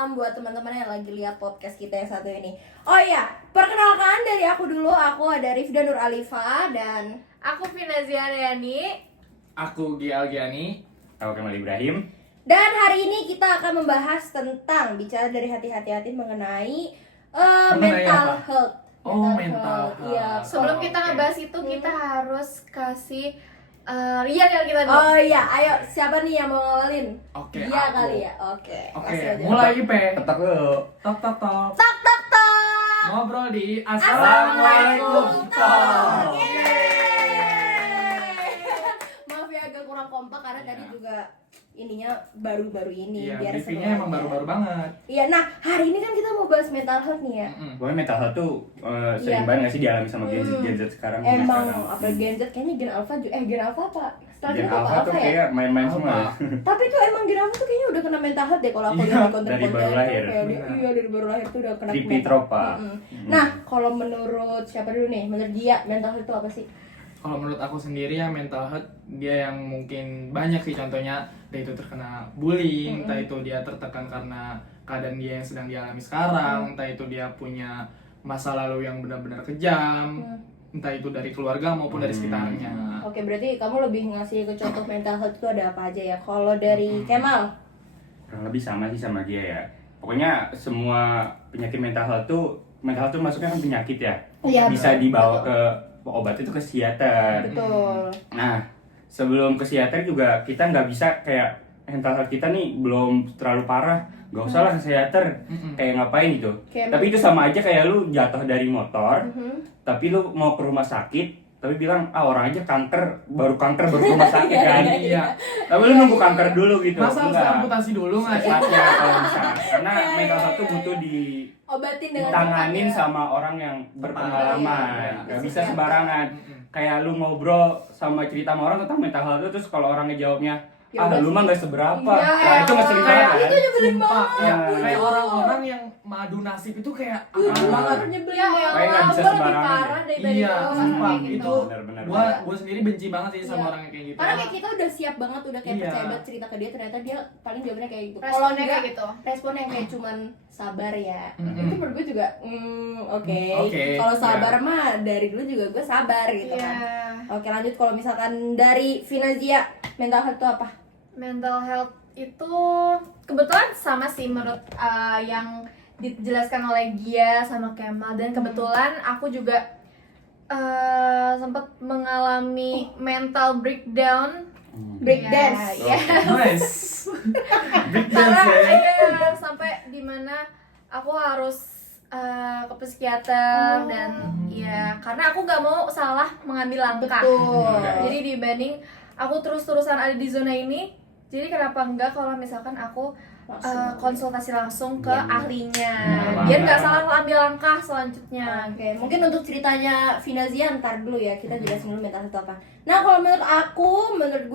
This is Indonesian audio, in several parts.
malam buat teman-teman yang lagi lihat podcast kita yang satu ini. Oh iya, perkenalkan dari aku dulu. Aku ada Rifda Nur Alifa dan aku Finazia Dayani. Aku Gial Giani. Aku Kemal Ibrahim. Dan hari ini kita akan membahas tentang bicara dari hati-hati mengenai mental apa? health. Oh, mental health. Iya. Sebelum kita ngebahas itu, kita harus kasih Rian yang kita dulu. Oh iya, ayo siapa nih yang mau ngawalin? Oke, Dia aku. kali ya. Oke. Oke, langsung aja. mulai IP. Ketok dulu. Tok tok tok. Tak tak tak. Ngobrol di Assalamualaikum Talk. Maaf ya agak kurang kompak karena tadi juga ininya baru-baru ini. Iya, biar seru briefingnya emang aja. baru-baru banget. Iya, nah hari ini kan kita mau bahas mental health nih ya. Pokoknya mental health tuh sering Iya. banget gak sih dialami sama Gen Z sekarang? Emang sekarang. apa Gen Z kayaknya Gen Alpha Gen Alpha apa? Setelah Gen itu apa Alpha tuh ya? kayak main-main Alpha. semua. Tapi tuh emang Gen Alpha tuh kayaknya udah kena mental health deh kalau aku Iya, lihat di konten-konten. dari baru lahir. Kayak Benar. iya dari baru lahir tuh udah kena Tripi mental. Tropa. Nah, kalau menurut siapa dulu nih? Menurut dia mental health itu apa sih? Kalau menurut aku sendiri ya mental health dia yang mungkin banyak sih contohnya, dia itu terkena bullying, entah itu dia tertekan karena keadaan dia yang sedang dialami sekarang, entah itu dia punya masa lalu yang benar-benar kejam, entah itu dari keluarga maupun dari sekitarnya. Oke, berarti kamu lebih ngasih ke contoh mental health itu ada apa aja ya? Kalau dari Kemal? Kurang lebih sama sih sama dia ya. Pokoknya semua penyakit mental health tuh masuknya kan penyakit ya. Iya, Bisa betul. dibawa ke obat itu ke psikiater. Betul. Nah, sebelum ke psikiater juga kita nggak bisa kayak mental health kita nih belum terlalu parah, nggak usah lah ke psikiater. Kayak ngapain gitu. Kayak Tapi itu sama aja kayak lu jatuh dari motor, Mhm. tapi lu mau ke rumah sakit, tapi bilang orang aja baru kanker baru ke rumah sakit kan. Iya. Tapi lu nunggu kanker dulu gitu. Masa harus Enggak. amputasi dulu nggak sih? Secepatnya kalau bisa. Karena mental health tuh butuh Obatin dengan ditanganin cepat ya. sama orang yang berpengalaman. Iya. Gak bisa sembarangan. Kayak lu ngobrol sama cerita sama orang tentang mental health itu, terus kalau orangnya jawabnya Ya udah lu mah sih. gak seberapa. Iya, Nah, itu ngeselin kayak banget kan. Itu nyebelin Sumpah, banget. ya, Bener. kayak orang-orang yang madu nasib itu kayak Bener, apaan banget. nyebelin Ya banget. Kayak nggak bisa Allah, gue lebih sembarangan parah dari Iya, orang sumpah. kayak gitu. Itu Benar-benar. gua sendiri benci banget sih sama Iya. orang yang kayak gitu. Karena kayak kita udah siap banget, udah kayak Iya. percaya banget cerita ke dia, ternyata dia paling jawabannya kayak gitu. Kalau Responnya enggak, kayak gitu. respon yang kayak cuman sabar ya. Mm-mm. Itu menurut gue juga oke. Oke, Kalau sabar ya. mah dari dulu juga gue sabar gitu Iya. kan. Oke, lanjut kalau misalkan dari Finazia, mental health itu apa? Mental health itu kebetulan sama sih menurut yang dijelaskan oleh Gia sama Kemal, dan kebetulan aku juga sempat mengalami mental breakdown. Breakdance. Ya, Nice. Big karena dance ya. ya, sampai dimana aku harus ke psikiater dan ya karena aku nggak mau salah mengambil langkah. Betul. Jadi dibanding aku terus-terusan ada di zona ini, jadi kenapa enggak kalau misalkan aku konsultasi langsung ke Iya. ahlinya, Benar biar nggak banget. salah ambil langkah selanjutnya. Oke, mungkin untuk ceritanya Finazia ntar dulu ya, kita jelasin dulu mental health itu apa. Nah, kalau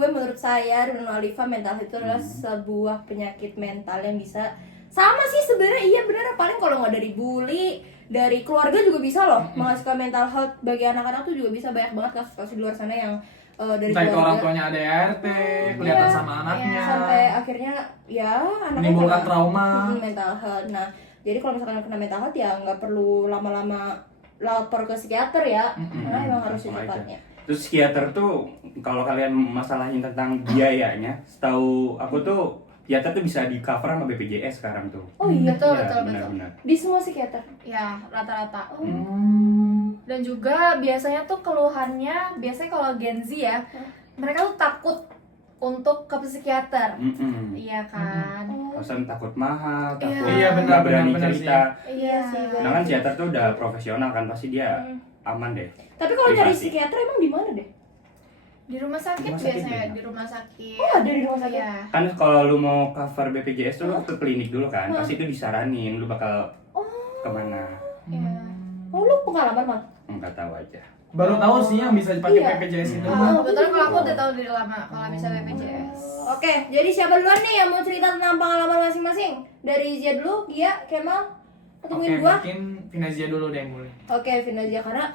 menurut saya dan Alifa, mental health itu adalah sebuah penyakit mental yang bisa sama sih sebenarnya, iya benar, paling kalau nggak dari bully, dari keluarga juga bisa loh menghasilkan mental health. Bagi anak-anak tuh juga bisa banyak banget kasus-kasus di luar sana yang dari Entah itu orang keluarga tuanya ADRT, kelihatan Iya. sama anaknya, sampai akhirnya ya anaknya menimbulkan kena trauma. mental health. Nah, jadi kalau misalkan kena mental health ya nggak perlu lama-lama lapor ke psikiater ya, karena emang harus Langsung aja. secepatnya. Terus psikiater tuh kalau kalian masalahin tentang biayanya, setahu aku tuh psikiater tuh bisa di cover sama BPJS sekarang tuh. Oh iya, Betul, Iya, betul, betul. benar-benar. di semua psikiater. Ya rata-rata. Oh. Dan juga biasanya tuh keluhannya, biasanya kalau Gen Z ya, mereka tuh takut untuk ke psikiater. Iya kan? Alasan takut mahal, takut Iya, benar, nggak berani benar, benar cerita. Iya sih, sih. Nah kan psikiater tuh udah profesional kan, pasti dia aman deh. Tapi kalau nyari Privasi. psikiater emang di mana deh? Di rumah sakit Rumah sakit biasanya, ya? di rumah sakit. Oh, ada di rumah sakit. Iya. Kan kalau lu mau cover BPJS tuh lu ke klinik dulu kan, pasti itu disaranin lu bakal kemana. Iya. Oh, lu pengalaman Mal? Nggak tahu aja. Baru tahu sih yang bisa dipakai Iya. BPJS itu. Kebetulan kalau aku udah tahu dari lama kalau bisa BPJS. Oke, jadi siapa duluan nih yang mau cerita tentang pengalaman masing-masing? Dari Zia dulu, Gia, Kemal, atau Oke, mungkin gua? mungkin Finazia dulu deh yang mulai. Oke, Finazia, karena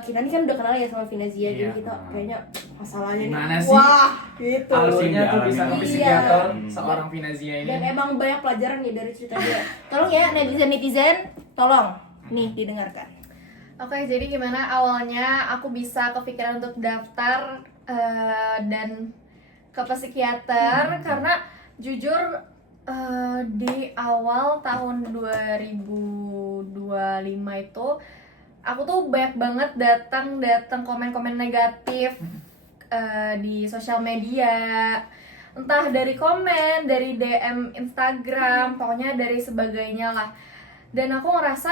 kita nih kan udah kenal ya sama Finazia, jadi Iya. kita kayaknya masalahnya Gimana nih sih? wah gitu. Alurnya tuh bisa ke Iya. psikiater seorang Finazia ini. Dan emang banyak pelajaran nih dari cerita dia. Tolong ya netizen, tolong nih didengarkan. Oke, jadi gimana awalnya aku bisa kepikiran untuk daftar dan ke psikiater karena jujur di awal tahun 2025 itu aku tuh banyak banget datang komen-komen negatif di sosial media, entah dari komen, dari DM Instagram, pokoknya dari sebagainya lah. Dan aku ngerasa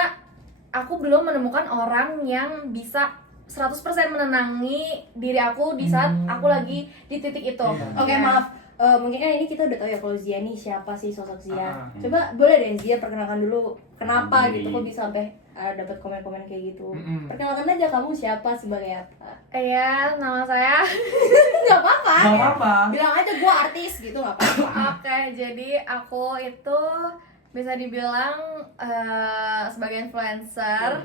aku belum menemukan orang yang bisa 100% menenangi diri aku di saat aku lagi di titik itu. Oke, Ya. maaf. Mungkin kan ini kita udah tahu ya kalau Zia nih siapa sih sosok Zia. Ah. Coba boleh deh Zia perkenalkan dulu kenapa Diri. gitu kok bisa sampai dapat komen-komen kayak gitu. Mm-mm. Perkenalkan aja kamu siapa sebagai apa. Iya, nama saya. Nggak apa-apa. Gak apa-apa. Bilang aja gue artis gitu nggak apa-apa. Oke, jadi aku itu bisa dibilang sebagai influencer.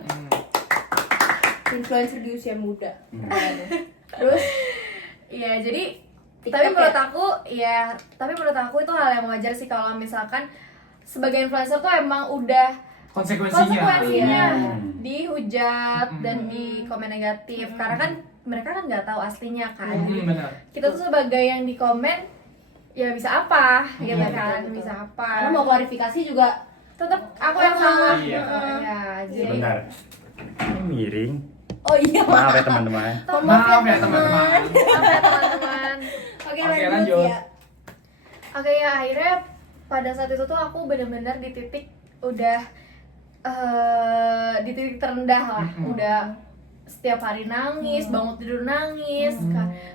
Influencer di usia muda. Hmm. Terus Iya, jadi TikTok tapi menurut ya? aku itu hal yang wajar sih kalau misalkan sebagai influencer tuh emang udah konsekuensinya Hmm. dihujat Mm-mm. dan di komen negatif karena kan mereka kan nggak tahu aslinya kan. Jadi Benar. kita tuh sebagai yang di komen ya bisa apa gitu Iya, kan, betul. bisa apa. Karena mau klarifikasi juga Tetap aku yang salah. Iya. Ya, jadi Sebentar. Ini miring. oh iya Maaf ya teman-teman. Maaf ya teman-teman. apa ya teman-teman. Oke, Oke, lanjut lanjut. ya. Oke ya, akhirnya pada saat itu tuh aku benar-benar di titik udah di titik terendah lah. Udah setiap hari nangis, bangun tidur nangis.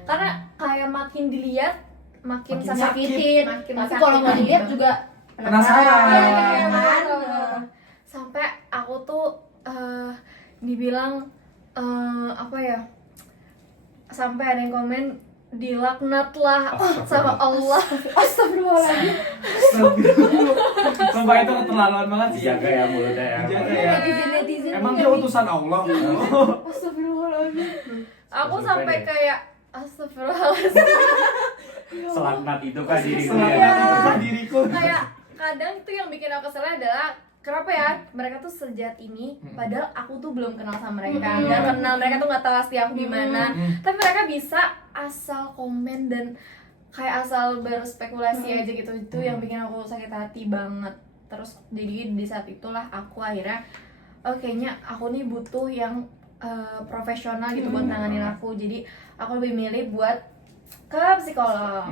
Karena kayak makin dilihat makin Makin sakit, Tapi makin kalau nggak dilihat juga Penasaran. Iya, kan? sampai aku tuh dibilang apa ya, sampai ada yang komen dilaknat lah sama Allah. Astagfirullahaladzim. Sumpah itu keterlaluan banget sih. Jaga ya mulutnya ya. Jaga ya. Netizen Emang dia utusan Allah. Astagfirullahaladzim. Aku Sampai sampai deh. kayak astagfirullahaladzim. Selaknat itu kan diriku Selamat ya. itu diriku. Kayak kadang tuh yang bikin aku kesel adalah kenapa ya mereka tuh sejahat ini padahal aku tuh belum kenal sama mereka, nggak kenal mereka tuh nggak tahu asli aku gimana, tapi mereka bisa asal komen dan kayak asal berspekulasi aja gitu. Itu yang bikin aku sakit hati banget. Terus jadi di saat itulah aku akhirnya kayaknya aku nih butuh yang profesional gitu buat nanganin aku. Jadi aku lebih milih buat ke psikolog.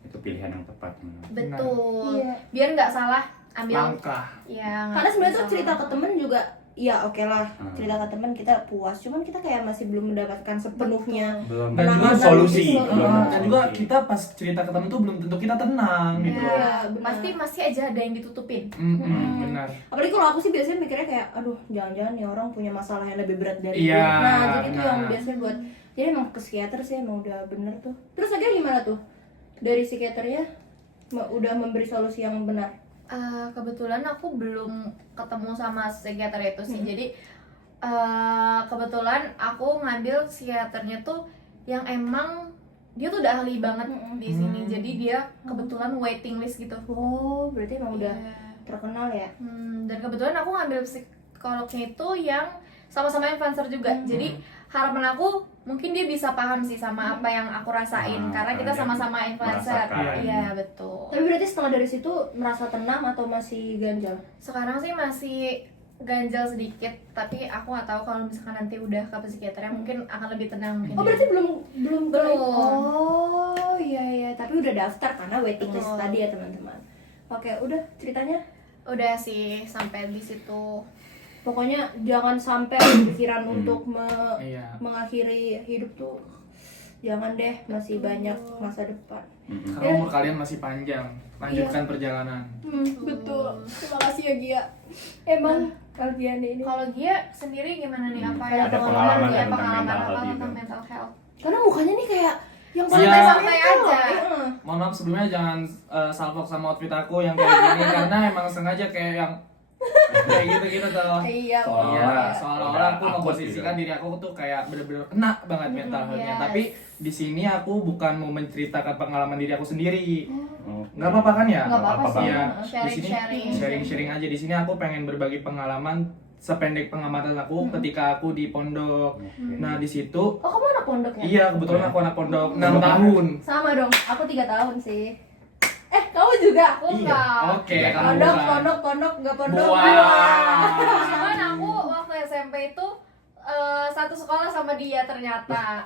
Itu pilihan yang tepat. Betul. Iya. Biar nggak salah ambil. Langkah. Ya. Karena sebenarnya tuh salah. cerita ke temen juga ya oke lah, cerita ke temen kita puas, cuman kita kayak masih belum mendapatkan sepenuhnya. Belum Dan juga penanganan solusi. gitu. Belum Dan juga solusi. kita pas cerita ke temen tuh belum tentu kita tenang gitu. Iya, benar. Pasti masih aja ada yang ditutupin. Benar. Apalagi kalau aku sih biasanya mikirnya kayak aduh jangan-jangan nih orang punya masalah yang lebih berat dari Iya, gue. Nah jadi itu yang benar. biasanya buat jadi emang ke psikiater sih emang udah bener tuh. Terus akhirnya gimana tuh dari psikiaternya udah memberi solusi yang benar? Kebetulan aku belum ketemu sama psikiater itu sih. Jadi kebetulan aku ngambil psikiaternya tuh yang emang dia tuh udah ahli banget di sini. Jadi dia kebetulan waiting list gitu. Oh berarti emang udah Iya. terkenal ya? Dan kebetulan aku ngambil psikolognya itu yang sama-sama influencer juga. Jadi harapan aku mungkin dia bisa paham sih sama apa yang aku rasain karena kita karena sama-sama influencer. merasakan. Iya, betul. Tapi berarti setelah dari situ merasa tenang atau masih ganjal? Sekarang sih masih ganjal sedikit, tapi aku nggak tahu kalau misalkan nanti udah ke psikiaternya mungkin akan lebih tenang mungkin. Oh ya. berarti belum Belum. Oh iya tapi udah daftar karena waiting list Betul. tadi ya teman-teman. Oke udah ceritanya. Udah sih sampai di situ. Pokoknya jangan sampai ada pikiran untuk Iya. mengakhiri hidup tuh. Jangan deh, masih banyak masa depan. Karena umur kalian masih panjang. Lanjutkan perjalanan. Betul. Terima kasih ya Gia. Emang kalian ini. Kalau dia sendiri gimana nih, apa Ada ya pengalaman ya, tentang pengalaman mental apa health tentang juga. mental health? Karena mukanya nih kayak yang Iya. Santai-santai aja. Mohon maaf sebelumnya jangan salfok sama outfit aku yang kayak gini karena emang sengaja kayak yang kayak gitu-gitu tuh. Iya, Soalnya- Iya, seolah-olah aku Akut memposisikan gitu. diri aku tuh kayak bener-bener kena banget mental health-nya. yes. Tapi di sini aku bukan mau menceritakan pengalaman diri aku sendiri. Oke. Nggak apa-apa kan ya? Nggak apa-apa sih. Iya. Di sini Sharing-sharing. sharing-sharing aja. Di sini aku pengen berbagi pengalaman sependek pengamatan aku ketika aku di pondok. Oke. Nah, di situ Oh, kamu anak pondok ya? iya kebetulan aku anak pondok 6 Pondok tahun. Sama dong, aku 3 tahun sih. Kamu juga? Aku Iya. enggak. Oke, Iya, kamu Pondok, bukan. pondok, nggak pondok. Wah. Cuman aku waktu SMP itu satu sekolah sama dia ternyata.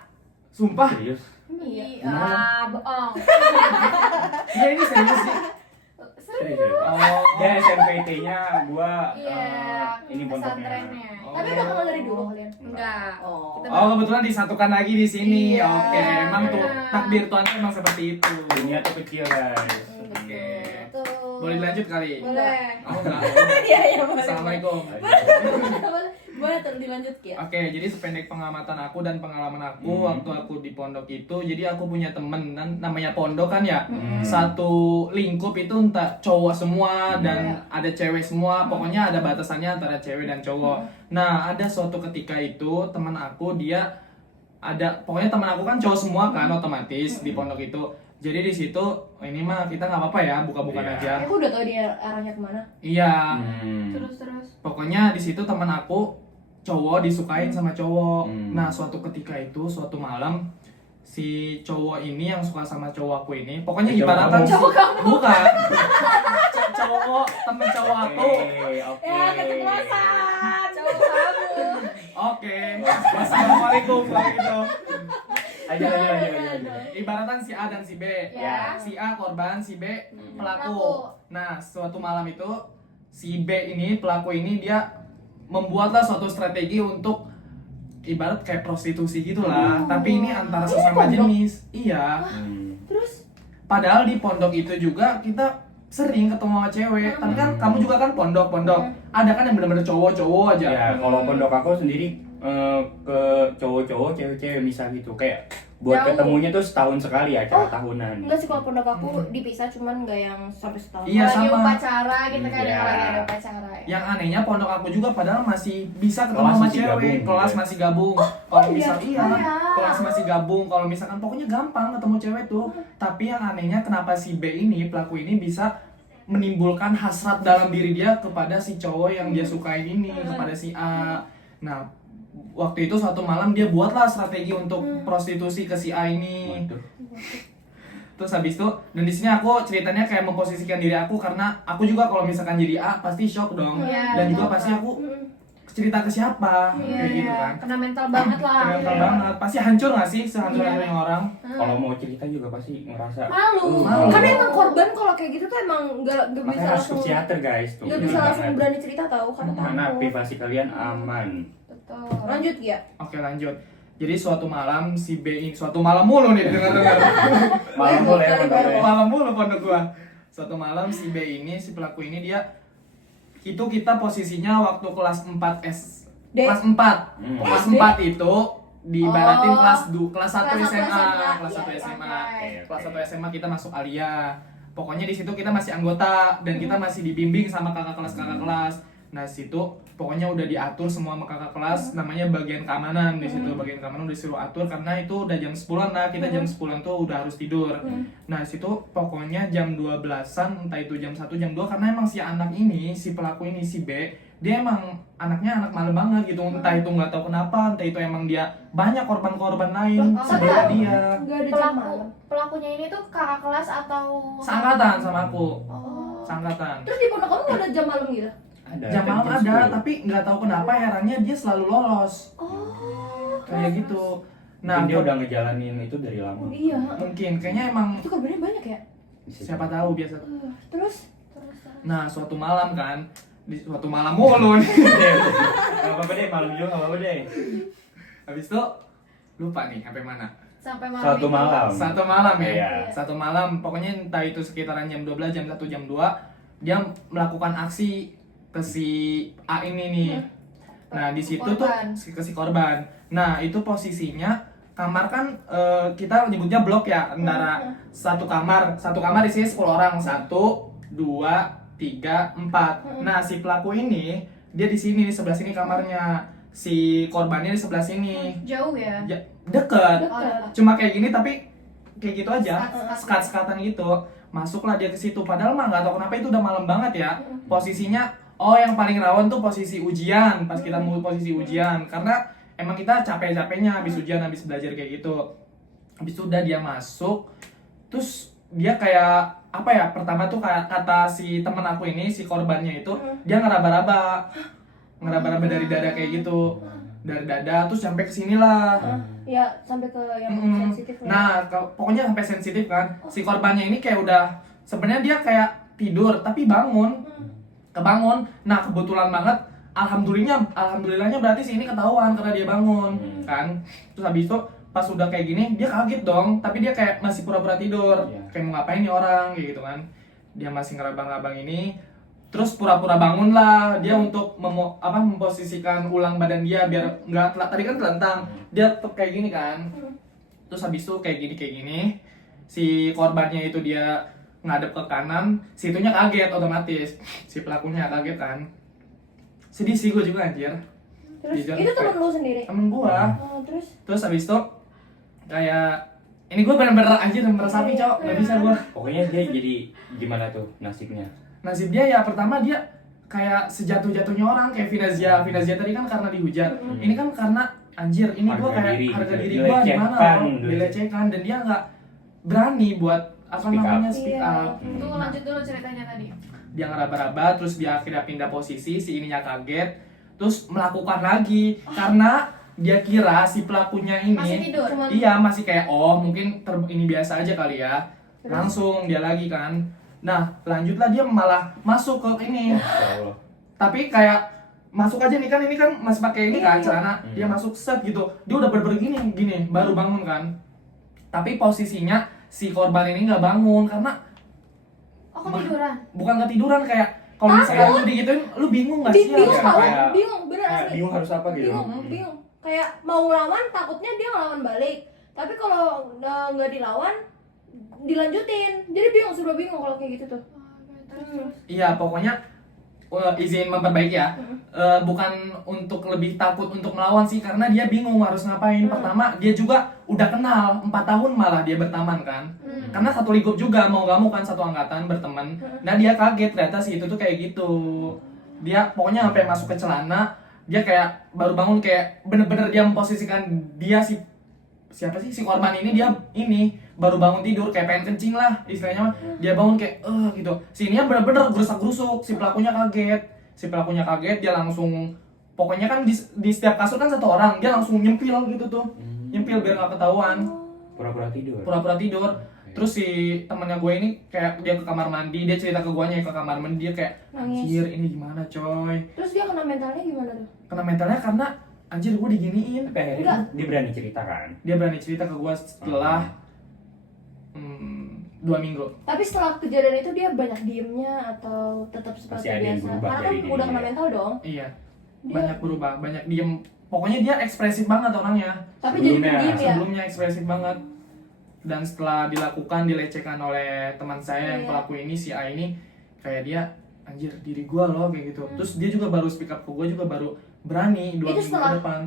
Sumpah. Serius? Iya. Bohong. Iya ini serius sih. Serius. Oh. Dia SMPT-nya, gua Iya, ini pondoknya. pesantrennya. Oh. Tapi udah kenal dari dulu kalian? Enggak. Oh. Kita Oh, kebetulan disatukan lagi di sini. Iya. Oke, emang tuh Benar. takdir Tuhan tuh emang seperti itu. Dunia tuh kecil guys. Oke. Tuh. Boleh dilanjut kali? Boleh. Oh, enggak. Iya, iya, boleh. Assalamualaikum. Boleh, boleh tuh dilanjut ya. Oke, jadi sependek pengamatan aku dan pengalaman aku waktu aku di pondok itu, jadi aku punya temen kan namanya pondok kan ya. Satu lingkup itu entah cowok semua dan ada cewek semua, pokoknya ada batasannya antara cewek dan cowok. Nah, ada suatu ketika itu teman aku dia ada pokoknya teman aku kan cowok semua kan otomatis di pondok itu. Jadi di situ ini mah kita nggak apa-apa ya buka-bukan Iya. aja. Aku udah tahu dia arahnya kemana. Iya. Terus. Pokoknya di situ teman aku cowok disukain sama cowok. Hmm. Nah, suatu ketika itu, suatu malam si cowok ini yang suka sama cowok aku ini, pokoknya Cowok ibaratkan kamu. cowok kamu bukan. Cowok temen cowok aku. Oke. Ya, keceplosan. Cowok kamu. Oke. Wassalamualaikum kalau gitu. Aja. Ibaratkan si A dan si B. Ya. Si A korban, si B Pelaku. pelaku. Nah, suatu malam itu si B ini pelaku ini dia membuatlah suatu strategi untuk ibarat kayak prostitusi gitulah, tapi ini antara sesama jenis. Iya. Terus Padahal di pondok itu juga kita sering ketemu sama cewek. Tapi kan kamu juga kan pondok. Ada kan yang benar-benar cowok-cowok aja. Ya, kalau pondok aku sendiri ke cowok-cowok, cewek-cewek misal gitu. Kayak buat Jauh. ketemunya tuh setahun sekali acara tahunan. enggak sih kalau pondok aku dipisah, cuman enggak yang sampai setahun. Iya, Kalau di sama. upacara gitu kan Iya. yang lagi ada upacara ya. Yang anehnya pondok aku juga padahal masih bisa ketemu Kelas sama masih cewek, gabung kelas gitu ya? masih gabung. Kalau iya? misal iya, Oh, iya. kelas masih gabung. Kalau misalkan pokoknya gampang ketemu cewek tuh. Tapi yang anehnya kenapa si B ini pelaku ini bisa menimbulkan hasrat dalam diri dia kepada si cowok yang dia sukain ini, kepada si A. Nah, waktu itu suatu malam dia buatlah strategi untuk prostitusi ke si A ini. Waduh. Terus habis itu, dan di sini aku ceritanya kayak memposisikan diri aku karena aku juga kalau misalkan jadi A pasti shock dong. Iya, Dan juga betul, pasti Kak. aku cerita ke siapa, Iya, kayak gitu iya. kan. Kena mental banget lah. Mental Iya. banget, pasti hancur gak sih sehancur-hancurnya orang? Kalau mau cerita juga pasti ngerasa Malu. Malu. Karena emang korban kalau kayak gitu tuh emang enggak bisa makanya harus ke langsung psikiater guys tuh. enggak bisa Bener langsung banget. berani cerita tahu karena Karena takut. privasi kalian aman. Betul. Lanjut ya. Oke lanjut. Jadi suatu malam si B ini, suatu malam mulu nih dengar-dengar. Malam boleh, boleh. Malam mulu pondok gua. Suatu malam si B ini, si pelaku ini dia itu kita posisinya waktu kelas 4 D. kelas 4. Kelas SD. 4 itu diibaratin Oh. kelas 1 Kelas 1 SMA, SMA. kelas 1 Iya, SMA. oke. Kelas 1 SMA kita masuk Alia. Pokoknya di situ kita masih anggota dan kita masih dibimbing sama kakak kelas. Nah, situ pokoknya udah diatur semua sama kakak kelas, namanya bagian keamanan. Di situ bagian keamanan udah disuruh atur karena itu udah jam 10-an lah, kita jam 10-an tuh udah harus tidur. Nah, situ pokoknya jam 12-an, entah itu jam 1, jam 2 karena emang si anak ini, si pelaku ini si B, dia emang anaknya anak malam banget gitu. Entah itu nggak tahu kenapa, entah itu emang dia banyak korban-korban lain Oh, sebelum tapi dia. Enggak ada jam Pelaku malam. pelakunya ini tuh kakak kelas atau Seangkatan sama aku. Oh. Seangkatan. Terus di pondok kamu nggak ada jam malam gitu? Jam malam ada, tapi nggak tahu kenapa herannya dia selalu lolos. Oh. Kayak gitu. Nah, Nah, dia udah ngejalanin itu dari lama. Iya. mungkin kayaknya emang Itu korbannya banyak ya? siapa tahu biasa. Terus Nah, suatu malam kan, di suatu malam mulu nih. Gak apa-apa deh, malam juga gak apa-apa deh. Habis itu lupa nih sampai mana. Sampai malam Satu itu. malam. Satu malam ya. Iya. Satu malam, pokoknya entah itu sekitaran jam 12, jam 1, jam 2, dia melakukan aksi ke si A ini nih. Nah, di situ Korban. tuh ke si korban. Nah, itu posisinya kamar kan kita nyebutnya blok ya, antara satu kamar isinya 10 orang, 1, 2, 3, 4. Nah, si pelaku ini dia di sini di sebelah sini kamarnya. si korbannya di sebelah sini. Jauh ya? Ya, deket. Oh, dekat. Cuma kayak gini tapi kayak gitu aja, Sekat-sekat. sekat-sekatan gitu. Masuklah dia ke situ. Padahal mah nggak tahu kenapa itu udah malam banget ya. Posisinya, oh yang paling rawan tuh posisi ujian. Pas kita mau posisi ujian, karena emang kita capek-capeknya habis ujian, habis belajar kayak gitu. Habis itu udah dia masuk, terus dia kayak apa ya? Pertama tuh kayak kata si temen aku ini, si korbannya itu, dia ngeraba-raba dari dada kayak gitu, dari dada terus sampai ke sini lah. Ya sampai ke yang sensitif lah. Nah, pokoknya sampai sensitif kan. Si korbannya ini kayak udah sebenarnya dia kayak tidur tapi bangun. Kebangun. Nah, kebetulan banget alhamdulillahnya berarti si ini ketahuan karena dia bangun kan. Terus habis itu pas udah kayak gini dia kaget dong, tapi dia kayak masih pura-pura tidur. Kayak mau ngapain nih orang kayak gitu kan. Dia masih ngerabang-rabang ini. Terus pura-pura bangun lah dia untuk memposisikan ulang badan dia biar nggak tadi kan telentang, dia tetap kayak gini kan. Terus habis itu kayak gini si korbannya itu dia ngadep ke kanan, si itunya kaget otomatis, si pelakunya kaget kan. Sedih sih gue juga anjir. Terus Jujur, itu temen kayak- lu sendiri? temen gua. Terus Habis itu kayak ini gue bener-bener anjir meresapi cok, nggak bisa gua. Pokoknya dia jadi gimana tuh nasibnya? Nasib dia ya pertama dia kayak sejatuh-jatuhnya orang kayak Vinazia tadi kan karena dihujat. Ini kan karena anjir ini gua Harga kayak diri harga gitu, diri gua di mana dilecehkan, loh, dilecehkan dan dia nggak berani buat Speak up. speak Iya. up. Tunggu lanjut dulu ceritanya tadi. Dia ngeraba-raba terus dia akhirnya pindah posisi, si ininya kaget terus melakukan lagi karena dia kira si pelakunya ini Masih tidur? iya masih kayak mungkin ini biasa aja kali ya. Langsung dia lagi kan. Nah, lanjutlah dia malah masuk ke ini. Ya Allah. Tapi kayak masuk aja nih kan, ini kan masih pakai ini kan celana. Dia masuk set gitu. Dia udah bener-bener gini, baru bangun kan. Tapi posisinya si korban ini nggak bangun karena Oh, ketiduran? bukan ketiduran kayak kalau misalnya lu digituin, lu bingung nggak sih? bingung tau, kayak- bingung bener Kayak asli. bingung harus apa gitu. Bingung. Kayak mau lawan takutnya dia ngelawan balik. Tapi kalau nggak dilawan dilanjutin. Jadi bingung, sudah bingung kalau kayak gitu tuh. Iya, pokoknya izin memperbaiki ya. Bukan untuk lebih takut untuk melawan sih, karena dia bingung harus ngapain. Pertama, dia juga udah kenal 4 tahun malah dia berteman kan. Karena satu lingkup juga, mau gak mau kan satu angkatan berteman. Nah, dia kaget ternyata si itu tuh kayak gitu. Dia pokoknya sampai masuk ke celana, dia kayak baru bangun kayak bener-bener dia memposisikan dia siapa sih si korban ini, dia ini baru bangun tidur kayak pengen kencing lah istilahnya mah. Dia bangun kayak gitu. Si ininya bener-bener gerusak-gerusuk, si pelakunya kaget, dia langsung pokoknya kan di setiap kasur kan satu orang, dia langsung nyempil gitu tuh. Nyempil biar gak ketahuan. Pura-pura tidur. Terus si temennya gue ini kayak dia ke kamar mandi, dia cerita ke guanya ke kamar mandi, dia kayak Nangis. anjir ini gimana coy. Terus dia kena mentalnya gimana tuh? Kena mentalnya karena anjir gue diginiin. Tapi akhirnya dia berani cerita kan. Dia berani cerita ke gue setelah 2 minggu. Tapi setelah kejadian itu dia banyak diemnya atau tetap seperti Pasti ada yang biasa? berubah Karena kan dari udah dirinya. kena mental dong. Iya. Dia- Banyak berubah, banyak diem. Pokoknya dia ekspresif banget orangnya. Tapi jadi Sebelumnya- pendiam ya. Sebelumnya ekspresif banget. Dan setelah dilecehkan oleh teman saya yang Iya. pelaku ini, si A ini, kayak dia anjir diri gua loh kayak gitu. Terus dia juga baru speak up ke gua, juga baru berani 2 Itu minggu setelah- ke depan.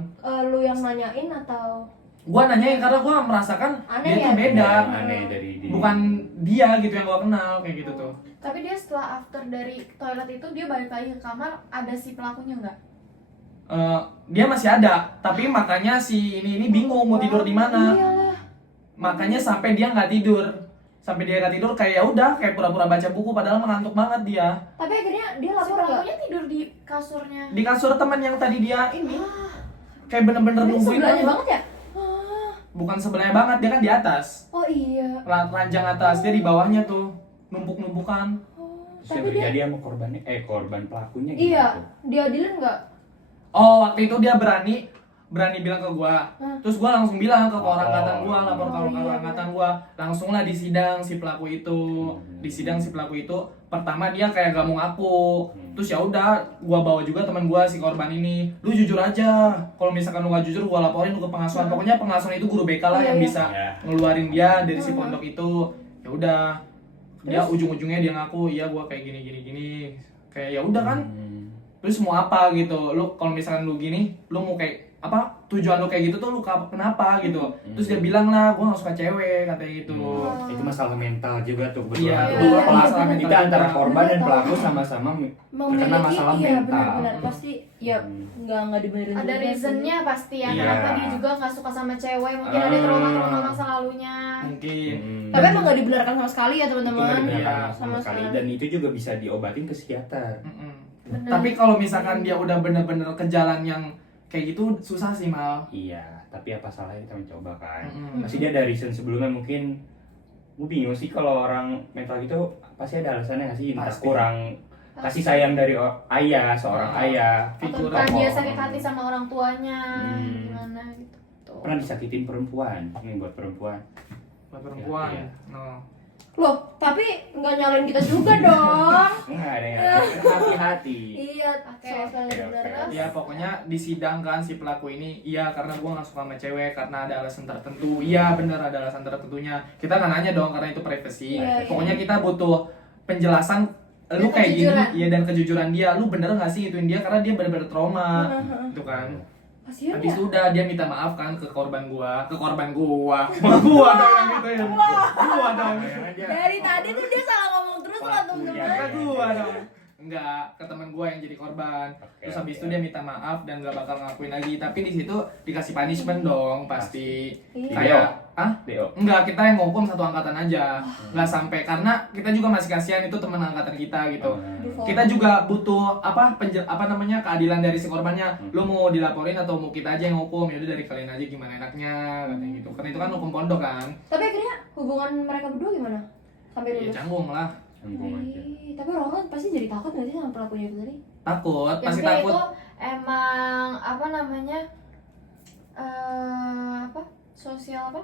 Lu yang nanyain atau Gua nanyain karena gua merasakan Aneh dia ya? tuh beda. Aneh dari dia. Bukan dia gitu yang gua kenal kayak gitu tuh. Tapi dia setelah after dari toilet itu dia balik lagi ke kamar, ada si pelakunya nggak? Dia masih ada, tapi makanya si ini bingung mau tidur di mana. Iyalah. Makanya sampai dia nggak tidur. Sampai dia nggak tidur kayak ya udah kayak pura-pura baca buku padahal mengantuk banget dia. Tapi akhirnya dia Si lapor nggak? pelakunya tidur di kasurnya. Di kasur teman yang tadi dia ini. Kayak bener-bener Ini nungguin sebelahnya banget. banget ya? Ah. Bukan sebelahnya banget, dia kan di atas. Oh iya. Ranjang atas, dia di bawahnya tuh. Numpuk-numpukan. Terus Tapi yang dia terjadi sama korban pelakunya iya, gimana tuh? diadilin nggak? Oh, waktu itu dia berani bilang ke gua. Terus gua langsung bilang ke orang angkatan gua, lapor ke orang iya, angkatan gua. Langsung lah disidang si pelaku itu. Disidang si pelaku itu. Pertama dia kayak gak mau ngaku. Terus ya udah, gua bawa juga teman gua si korban ini. Lu jujur aja. Kalau misalkan lu gak jujur, gua laporin lu ke pengasuhan. Pokoknya pengasuhan itu guru BK lah Iya, yang iya. bisa Ya. ngeluarin dia dari si pondok itu. Ya udah. Dia ujung-ujungnya dia ngaku, iya gua kayak gini. Kayak ya udah kan. terus mau apa gitu. Lu kalau misalkan lu gini, lu mau kayak apa, tujuan lu kayak gitu tuh lu kenapa gitu. Terus dia bilang lah, gue gak suka cewek katanya gitu. Itu masalah mental juga tuh Iya, kebetulan. itu Pelaku masalah mental itu antara juga. korban dan Bener, pelaku tahu. sama-sama terkena Memiliki, masalah iya mental. benar-benar pasti ya nggak dibenerin Ada juga sih. reasonnya pasti ya, Iya. kenapa dia juga nggak suka sama cewek, mungkin ada trauma-trauma masa lalunya. Mungkin. Tapi emang nggak dibenarkan sama sekali ya Itu nggak teman-teman. dibenarkan Iya, sama sekali, dan itu juga bisa diobatin ke psikiater. Bener. Tapi kalau misalkan dia udah bener-bener ke jalan yang kayak gitu susah sih Mal. Iya, tapi apa salahnya kita mencoba kan? Mm-mm. Pasti dia ada reason sebelumnya mungkin. Gue bingung sih kalau orang mental gitu pasti ada alasannya nggak sih? Entah Pasti. kurang kasih sayang dari ayah, seorang ayah. Atau Figuran. pernah dia sakit hati sama orang tuanya, Hmm. gimana gitu. Tuh. Pernah disakitin perempuan, ini buat perempuan. Buat perempuan. Iya. No. Loh, tapi nggak nyalain kita juga dong. Enggak ada yang hati-hati. Iya, Oke, sama sekali oke, benar. oke. Ya pokoknya di sidang kan si pelaku ini, iya karena gua nggak suka sama cewek karena ada alasan tertentu. Iya bener ada alasan tertentunya. Kita nggak nanya dong karena itu privasi. Iya, Pokoknya kita butuh penjelasan lu Dan kayak gini, kejujuran. iya dan kejujuran dia. Lu bener nggak sih gituin dia karena dia bener-bener trauma, Heeh. gitu kan. Kasihan Habis ya. itu udah dia minta maaf kan ke korban gua, gua dong yang gitu ya. Gua dong. Dari tadi tuh dia salah ngomong terus lah teman-teman. Ke gua dong. Enggak, ke teman gua yang jadi korban. Terus habis itu dia minta maaf dan gak bakal ngakuin lagi. Tapi di situ dikasih punishment dong pasti. Iya. Kayak Deo. enggak, kita yang ngukum satu angkatan aja. Enggak sampai karena kita juga masih kasihan itu teman angkatan kita gitu. Kita juga butuh apa keadilan dari si korbannya. Lu mau dilaporin atau mau kita aja yang hukum? Yaudah dari kalian aja gimana enaknya katanya gitu. Karena itu kan hukum pondok kan. Tapi akhirnya hubungan mereka berdua gimana? Sampai Ya lulus. canggung lah. Ih, tapi orang kan pasti jadi takut nggak sih sama pelakunya itu tadi? Takut, Ya, pasti mungkin takut. itu emang apa namanya apa sosial apa?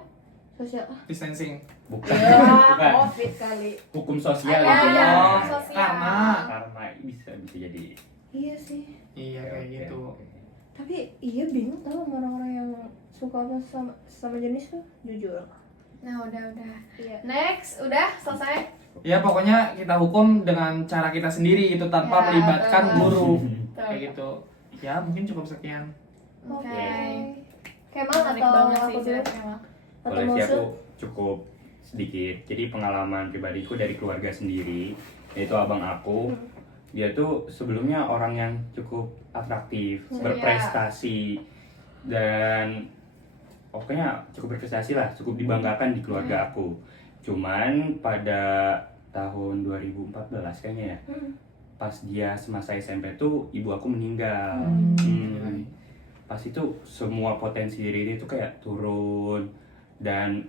Sosial. Distancing. Bukan. Ya, Bukan. COVID kali. Hukum sosial Ya, itu. ya, Oh, sosial. karena bisa jadi. Iya sih. iya kayak Oke, gitu. oke. Tapi iya bingung tau sama orang-orang yang suka sama jenis tuh, jujur. Nah udah. Iya. Next, udah selesai. Ya pokoknya kita hukum dengan cara kita sendiri itu tanpa Ya, melibatkan betul. guru Betul. kayak gitu. Ya mungkin cukup sekian. Oke. Kemal Menarik atau banget aku sih dulu? cerita Kemal. Atau Boleh sih, aku Mosul? cukup sedikit. Jadi pengalaman pribadiku dari keluarga sendiri, yaitu abang aku. Dia tuh sebelumnya orang yang cukup atraktif, Iya. berprestasi, dan pokoknya cukup berprestasi lah, cukup dibanggakan di keluarga aku. Cuman pada tahun 2014 kayaknya ya, pas dia semasa SMP tuh ibu aku meninggal. Pas itu semua potensi diri dia tuh kayak turun, dan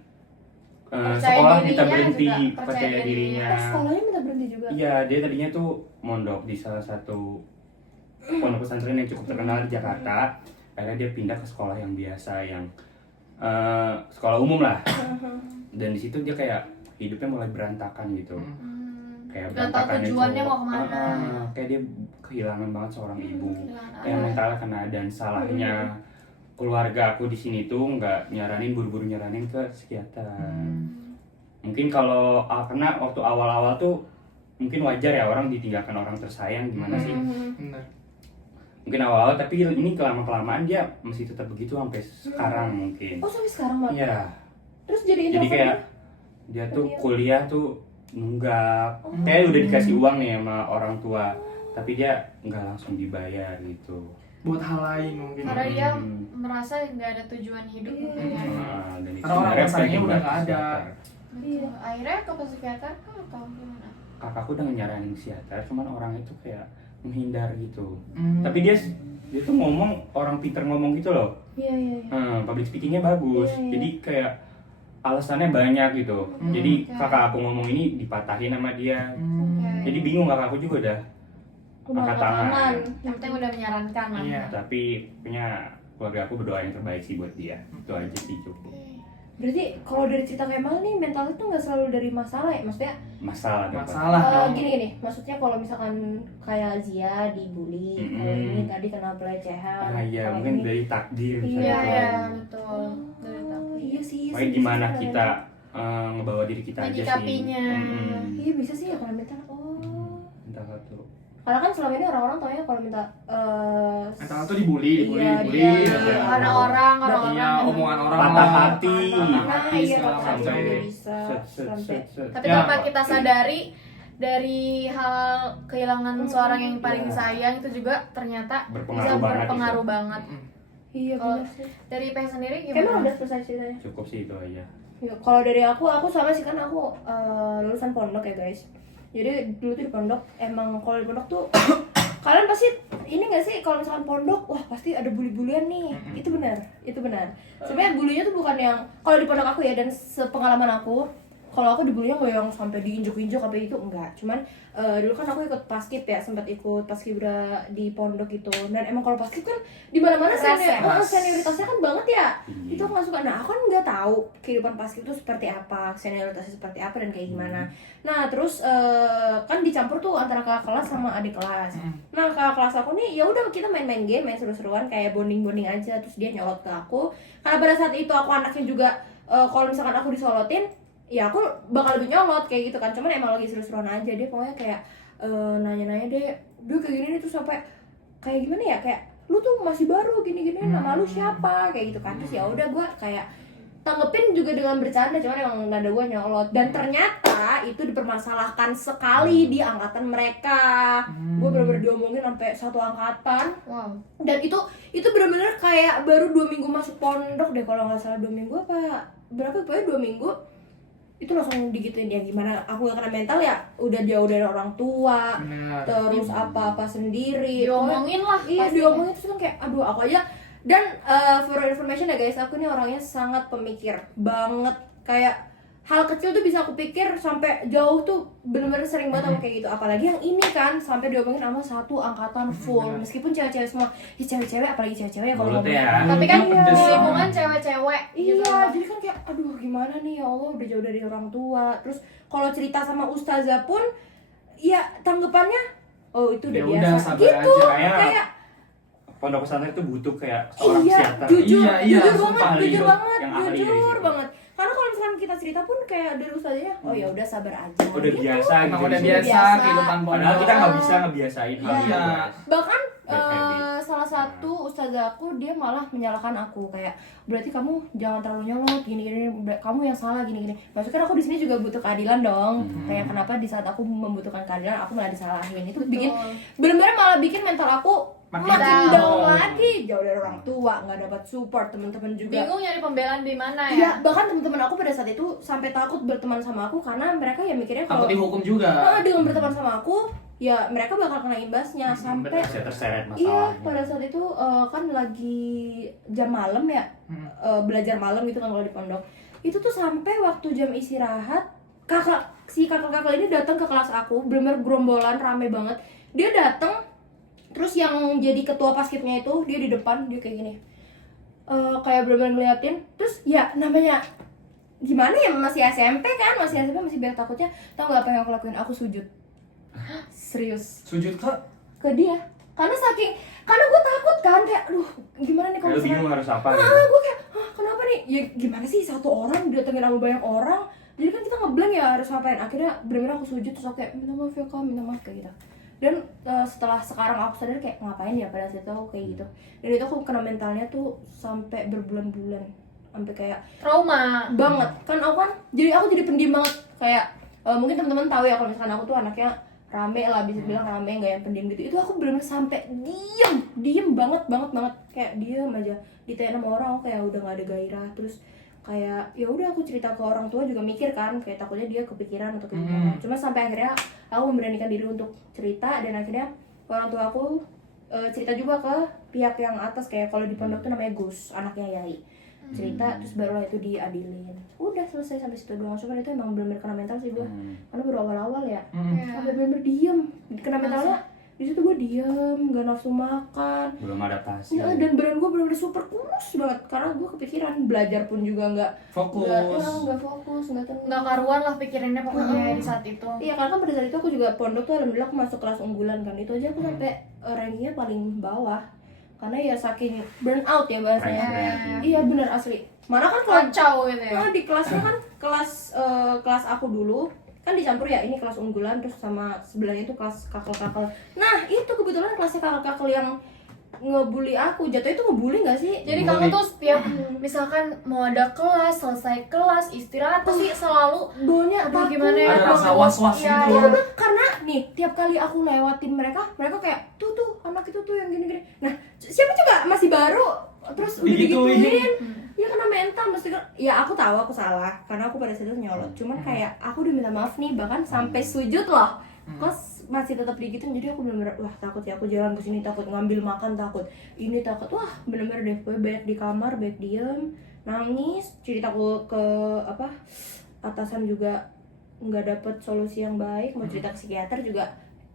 Percaya sekolah dirinya minta berhenti, juga, percaya percaya dirinya. Oh, sekolahnya minta berhenti juga? Iya, dia tadinya tuh mondok di salah satu pondok pesantren yang cukup terkenal di Jakarta. Akhirnya dia pindah ke sekolah yang biasa, yang sekolah umum lah. Dan di situ dia kayak hidupnya mulai berantakan gitu. Kayak Nggak tahu berantakan tujuannya mau kemana. kayak dia kehilangan banget seorang ibu. kehilangan Kayak arah. mentalnya kena, dan salahnya keluarga aku di sini tuh nggak nyaranin, buru-buru nyaranin ke psikiater. Mungkin kalau karena waktu awal-awal tuh mungkin wajar ya orang ditinggalkan orang tersayang, gimana sih? Bener. Mungkin awal-awal, tapi ini kelamaan dia masih tetap begitu sampai sekarang mungkin. Oh, sampai sekarang Mak? Iya. Terus jadi Jadi introvert kayak gitu? dia tuh kuliah tuh nunggak, kayak udah dikasih uang nih sama orang tua, tapi dia nggak langsung dibayar gitu. Buat hal lain mungkin. Karena dia merasa nggak ada tujuan hidup Iya. mungkin ya. Nah, dan itu Karena orang sebenarnya rasanya penting udah banget nggak ada. psikiater. Betul. Akhirnya ke psikiater kah atau gimana? Kakakku udah nyaranin psikiater, cuman orang itu kayak menghindar gitu. Hmm. Tapi dia tuh ngomong, orang pinter ngomong gitu loh. Iya, iya, iya. Public speakingnya bagus, Iya, iya. jadi kayak alasannya banyak gitu. Jadi oke. kakak aku ngomong ini dipatahin sama dia. Oke. Jadi bingung, kakak aku juga udah Udah angkat angkat tangan. tangan. Yang penting udah menyarankan lah. Iya. Tapi punya keluarga aku berdoa yang terbaik sih buat dia. Itu aja sih cukup. Berarti kalau dari cerita Kemal nih, mental itu nggak selalu dari masalah ya? Maksudnya Masalah dapat. Masalah dong. gini, maksudnya kalau misalkan kayak Zia dibully, kalau ini tadi kena pelecehan. Ah iya, kalau mungkin ini- dari takdir bisa Iya, dibilang. iya, betul. Dari Oh, takdir. iya sih. Iya Pokoknya sih, gimana bisa kita ngebawa diri kita aja sih. Menyikapinya. Iya bisa sih ya kalau mental. Oh. Entah satu. Karena kan selama ini orang-orang taunya kalau minta mental tuh dibully Iya, dibully iya. aja. Karena orang-orang Iya, omongan orang Patah lah. hati. Patah hati iya, segala patah hati macam. juga bisa Set, set, sampai set, set. Tapi Ya, tanpa Pak. kita sadari dari hal kehilangan seorang yang paling Ya. sayang itu juga ternyata Berpengaruh bisa banget berpengaruh itu. banget. iya Kalau benar sih. dari Peh sendiri Emang gimana? udah selesai ceritanya? Cukup sih itu aja. Ya, kalau dari aku sama sih kan aku lulusan pondok ya guys. Jadi dulu tuh di pondok emang kalau di pondok tuh kalian pasti ini nggak sih kalau misalkan pondok wah pasti ada bully-bulian nih. Itu benar, itu benar. Sebenarnya bulinya tuh bukan yang kalau di pondok aku ya dan sepengalaman aku kalau aku dibulinya nggak yang sampai diinjek-injek apa itu enggak. Cuman dulu kan aku ikut paskib ya, sempat ikut paskibra di pondok itu. Dan emang kalau paskib kan di mana-mana Keras ya? senioritasnya kan banget ya. Tinggi. Itu aku nggak suka. Nah aku kan nggak tahu kehidupan paskib itu seperti apa, senioritasnya seperti apa dan kayak gimana. Nah terus kan dicampur tuh antara kakak kelas sama adik kelas. Nah kakak kelas aku nih ya udah kita main-main game, main seru-seruan kayak bonding-bonding aja. Terus dia nyolot ke aku. Karena pada saat itu aku anaknya juga kalau misalkan aku disolotin, ya aku bakal lebih nyolot kayak gitu kan. Cuman emang lagi seru-seruan aja. Dia pokoknya kayak nanya-nanya deh, kayak gini nih. Terus sampai kayak gimana ya, kayak lu tuh masih baru gini-gini, nama lu siapa kayak gitu kan. Terus ya udah gue kayak tanggepin juga dengan bercanda, cuman emang nada gue nyolot. Dan ternyata itu dipermasalahkan sekali di angkatan mereka. Gue bener-bener diomongin sampai satu angkatan. Wow. Dan itu bener-bener kayak baru 2 minggu masuk pondok deh kalau nggak salah. 2 minggu apa berapa, pokoknya 2 minggu itu langsung digituin. Ya gimana aku gak kena mental ya, udah jauh dari orang tua, Benar. terus apa-apa sendiri. Diomongin lah. Iya pastinya. diomongin terus kan kayak aduh aku aja. Dan for your information ya guys, aku ini orangnya sangat pemikir banget. Kayak hal kecil tuh bisa aku pikir sampai jauh tuh, bener-bener sering banget aku kayak gitu. Apalagi yang ini kan sampai diomongin sama satu angkatan full, meskipun cewek-cewek semua. Ya cewek-cewek, apalagi cewek-cewek ya kalau Mulut ngomongin. ya. Tapi kan Iya. di lingkungan cewek-cewek gitu. Iya, jadi kan kayak aduh gimana nih ya Allah, udah jauh dari orang tua. Terus kalau cerita sama ustazah pun ya tanggapannya oh itu udah Ya biasa udah, sabar gitu. aja. Kayak Pondok pesantren itu butuh kayak seorang iya, psikiater. jujur, Iya, jujur sumpah, banget, jujur itu banget, yang ahli dari jujur situ. banget. Karena kalau misalkan kita cerita pun kayak dari ustazahnya, oh ya udah sabar aja. Udah gitu. biasa gitu. Emang udah di biasa biasa. kehidupan pondok. Padahal kita nggak bisa ngebiasain hal itu. Iya. guys. Bahkan Bad habit. salah satu ustazah aku dia malah menyalahkan aku kayak berarti kamu jangan terlalu nyolot gini-gini, kamu yang salah gini-gini. Maksudnya kan aku di sini juga butuh keadilan dong. Kayak kenapa di saat aku membutuhkan keadilan aku malah disalahin. Itu bikin bener-bener malah bikin mental aku Makin makin down. down lagi, jauh dari orang tua, nggak dapat support teman-teman juga. Bingung nyari pembelaan di mana ya? Iya, bahkan teman-teman aku pada saat itu sampai takut berteman sama aku karena mereka ya mikirnya kalau Takut dihukum juga. dengan berteman sama aku, ya mereka bakal kena imbasnya sampai Bisa terseret iya masalahnya. pada saat itu kan lagi jam malam ya, belajar malam gitu kan kalau di pondok. Itu tuh sampai waktu jam istirahat kakak ini datang ke kelas aku, bener-bener gerombolan rame banget. Dia datang. Terus yang jadi ketua paskibnya itu dia di depan, dia kayak gini, kayak bener-bener ngeliatin. Terus ya namanya gimana ya, masih SMP kan, masih SMP masih banyak takutnya. Tau gak apa yang aku lakuin? Aku sujud. Serius Sujud ke dia karena gue takut kan, kayak aduh gimana nih kalau Lu misalnya bingung harus apa gitu. gue kayak kenapa nih ya, gimana sih satu orang didatengin sama banyak orang, jadi kan kita ngeblank ya harus ngapain. Akhirnya bener-bener aku sujud terus aku kayak minta maaf ya kak, minta maaf kayak gitu. Dan setelah sekarang aku sadar kayak ngapain ya pada saat itu aku kayak gitu. Dan itu aku kena mentalnya tuh sampai berbulan-bulan, sampai kayak Trauma. banget kan. Aku jadi pendiam banget kayak mungkin teman-teman tahu ya kalau misalkan aku tuh anaknya rame lah, bisa bilang rame, nggak yang pendiam gitu. Itu aku bener-bener sampai diem banget kayak diem aja. Ditanya sama orang aku kayak udah nggak ada gairah. Terus kayak ya udah aku cerita ke orang tua juga mikir kan, kayak takutnya dia kepikiran atau kayak gimana. Cuma sampai akhirnya aku memberanikan diri untuk cerita, dan akhirnya orang tua aku cerita juga ke pihak yang atas, kayak kalau di pondok tuh namanya Gus, anaknya Yai. Cerita terus barulah itu diadilin. Udah selesai sampai situ doang. Cuman itu emang bener-bener kena mental sih gue. Karena baru awal-awal ya. Sampai bener-bener diem. Kena mentalnya di situ gue diem, gak nafsu makan. Belum adaptasi. Ya, dan badan gue bener-bener super kurus banget karena gue kepikiran. Belajar pun juga nggak fokus. nggak fokus, nggak tenang. Nggak karuan lah pikirannya pokoknya di saat itu. Iya, karena kan pada saat itu aku juga pondok tuh alhamdulillah aku masuk kelas unggulan kan. Itu aja aku sampai rankingnya paling bawah. Karena ya saking burn out ya bahasanya. Iya bener asli. Mana kan kalau Kacau gitu ya. di kelasnya kan kelas aku dulu kan dicampur ya, ini kelas unggulan terus sama sebelahnya itu kelas kakel-kakel. Nah itu kebetulan kelasnya kakel-kakel yang ngebully aku. Jatuh itu ngebully nggak sih? Jadi Bully. kamu tuh setiap misalkan mau ada kelas, selesai kelas, istirahat pasti selalu Baunya aduh takut. gimana ya, Ada rasa takut. was-was Iya, gitu. iya. Udah, karena nih tiap kali aku lewatin mereka kayak tuh anak itu tuh yang gini-gini. Nah siapa juga masih baru terus udah Digituin. digituin. Ya kena mental, mesti ya aku tahu aku salah karena aku pada saat itu nyolot. Cuman kayak aku udah minta maaf nih, bahkan sampai sujud loh. Kos masih tetap digituin, jadi aku bener-bener wah takut ya, aku jalan ke sini takut, ngambil makan takut, ini takut, wah bener-bener deh. Pokoknya banyak di kamar, banyak diem, nangis, cerita aku ke atasan juga nggak dapet solusi yang baik, mau cerita ke psikiater juga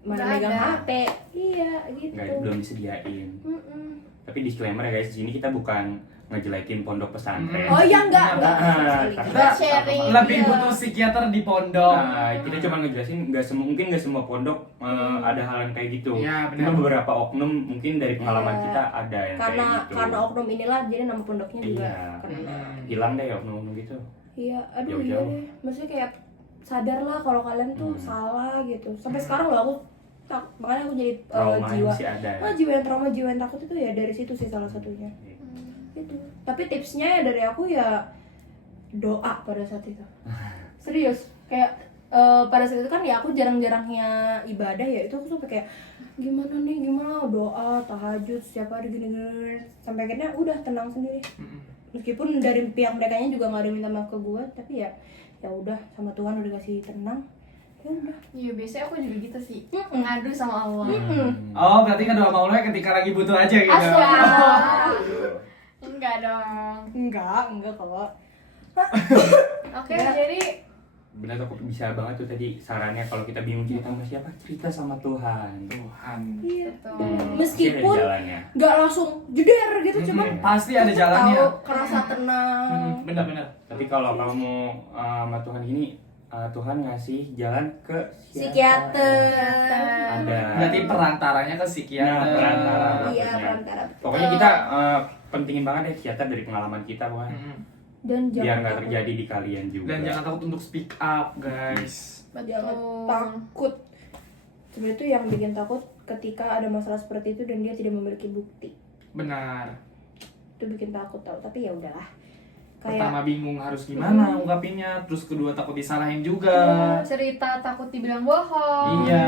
mana Nggak megang ada. HP, iya gitu. belum disediain. Mm-mm. Tapi disclaimer ya guys, di sini kita bukan ngejelekin pondok pesantren. Oh iya enggak Nah, sekali. Kita sharing. lebih Iya. butuh psikiater di pondok. Nah, kita cuma ngejelasin mungkin nggak semua pondok ada hal yang kayak gitu. Iya, benar. Cuma beberapa oknum mungkin dari pengalaman Iya. kita ada yang karena kayak gitu. karena oknum inilah jadi nama pondoknya juga Iya. kena. Hilang deh oknum gitu. Iya, aduh iya Jauh-jauh. deh. Maksudnya kayak sadarlah kalau kalian tuh salah gitu. Sampai sekarang loh aku makanya aku jadi Trauma jiwa. masih ada. Jiwa yang trauma, jiwa yang takut itu ya dari situ sih salah satunya. Itu. Tapi tipsnya ya dari aku ya doa pada saat itu. Serius, kayak pada saat itu kan ya aku jarang-jarangnya ibadah ya, itu aku sampai kayak gimana doa tahajud setiap hari gini sampai akhirnya udah tenang sendiri. Meskipun dari pihak merekanya juga nggak ada minta maaf ke gue, tapi ya udah sama Tuhan udah kasih tenang, ya udah. Iya, biasanya aku juga gitu sih, ngadu sama Allah. Oh, berarti kan doa maulanya ketika lagi butuh aja gitu. Astaga. Enggak dong. Enggak kalau Oke, jadi Benar tuh, aku bisa banget tuh tadi sarannya kalau kita bingung cerita sama siapa, cerita sama Tuhan. Tuhan. iya. betul. Meskipun Pasti ada jalannya. nggak langsung jeder gitu, cuman Pasti ada jalannya. tahu kerasa tenang. Benar-benar. Tapi kalau kamu sama Tuhan gini, Tuhan ngasih jalan ke Psikiater. Ada. Berarti perantaranya ke psikiater. Nah, perantara. Iya, Maksudnya. perantara. Pokoknya kita pentingin banget deh psikiater dari pengalaman kita, bukan? Dan Biar jangan nggak takut. terjadi di kalian juga. Dan jangan takut untuk speak up, guys. Jangan betul. takut. Sebenarnya itu yang bikin takut ketika ada masalah seperti itu dan dia tidak memiliki bukti. Benar. Itu bikin takut tau, tapi ya udahlah. Pertama bingung harus gimana ungkapinnya, terus kedua takut disalahin juga. Cerita takut dibilang bohong. Iya.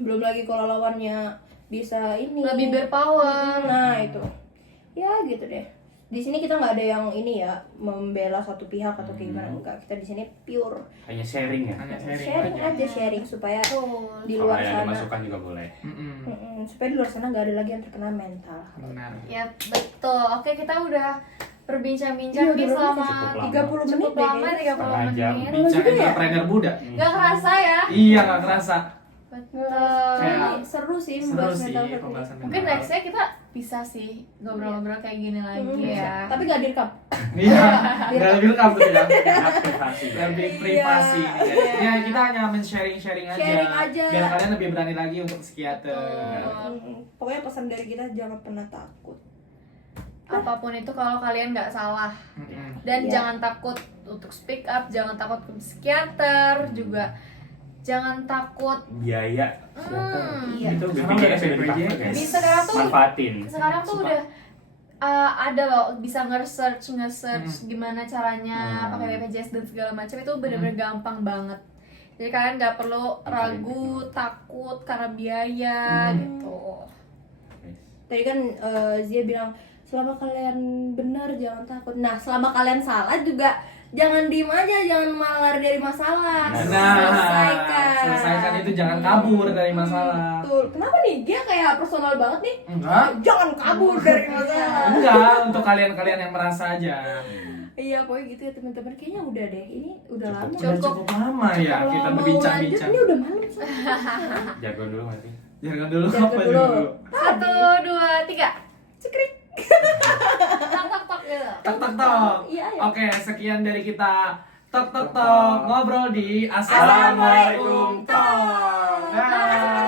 Belum lagi kalau lawannya bisa ini Lebih berpower. Nah itu ya gitu deh. Di sini kita nggak ada yang ini ya membela satu pihak atau kayak gimana, enggak. Kita di sini pure Hanya sharing ya. Hanya sharing aja, sharing supaya Betul. di Kalau luar ada sana masukan juga boleh. supaya di luar sana nggak ada lagi yang terkena mental. Benar. Ya, betul. Oke, kita udah berbincang-bincang Iya, nih udah selama cukup 30 menit cukup deh, lama, guys. 30 Setengah jam. menit. Bincang juga ya? entrepreneur Buddha. Gak kerasa ya? Iya, nggak kerasa. Betul. Kayak- Ini seru sih Seru membahas sih mental health ini. pembahasan Mungkin mental. nextnya kita bisa sih ngobrol-ngobrol kayak gini lagi ya. Tapi nggak direkam. Iya. Nggak lebih lengkap tuh ya. Enak privasi. Lebih privasi. Ya kita hanya men-sharing aja. Sharing aja. Biar kalian lebih berani lagi untuk psikiater. Pokoknya pesan dari kita jangan pernah takut. Apapun itu kalau kalian nggak salah. Dan Iya. jangan takut untuk speak up, jangan takut ke psikiater juga. Jangan takut. Biaya. Iya. Itu Sekarang BPJS udah udah di-cover, guys. Bisa sekarang tuh- Manfaatin. Sekarang tuh udah ada loh, bisa nge-search gimana caranya pakai BPJS dan segala macam, itu bener-bener gampang banget. Jadi kalian nggak perlu ragu, takut karena biaya gitu. Tadi kan Zia bilang selama kalian benar jangan takut. Nah, selama kalian salah juga jangan diem aja, jangan malar dari masalah. Selesaikan itu, jangan kabur dari masalah. Betul. Kenapa nih? Dia kayak personal banget nih. Enggak. Jangan kabur dari masalah. Enggak, untuk kalian-kalian yang merasa aja. Iya, pokoknya gitu ya teman-teman. Kayaknya udah deh. Ini udah lama. Udah cukup lama ya Kalau kita mau berbincang-bincang. lanjut, ini udah malam soalnya. Jargon dulu masih. Jangan dulu Jaga apa dulu. dulu. 1, 2, 3. Cekrik. Tak gitu. Tok tok tok. Iya, iya. Oke, sekian dari kita. Tok tok tok ngobrol di Assalamualaikum, Assalamualaikum Tok. Tok.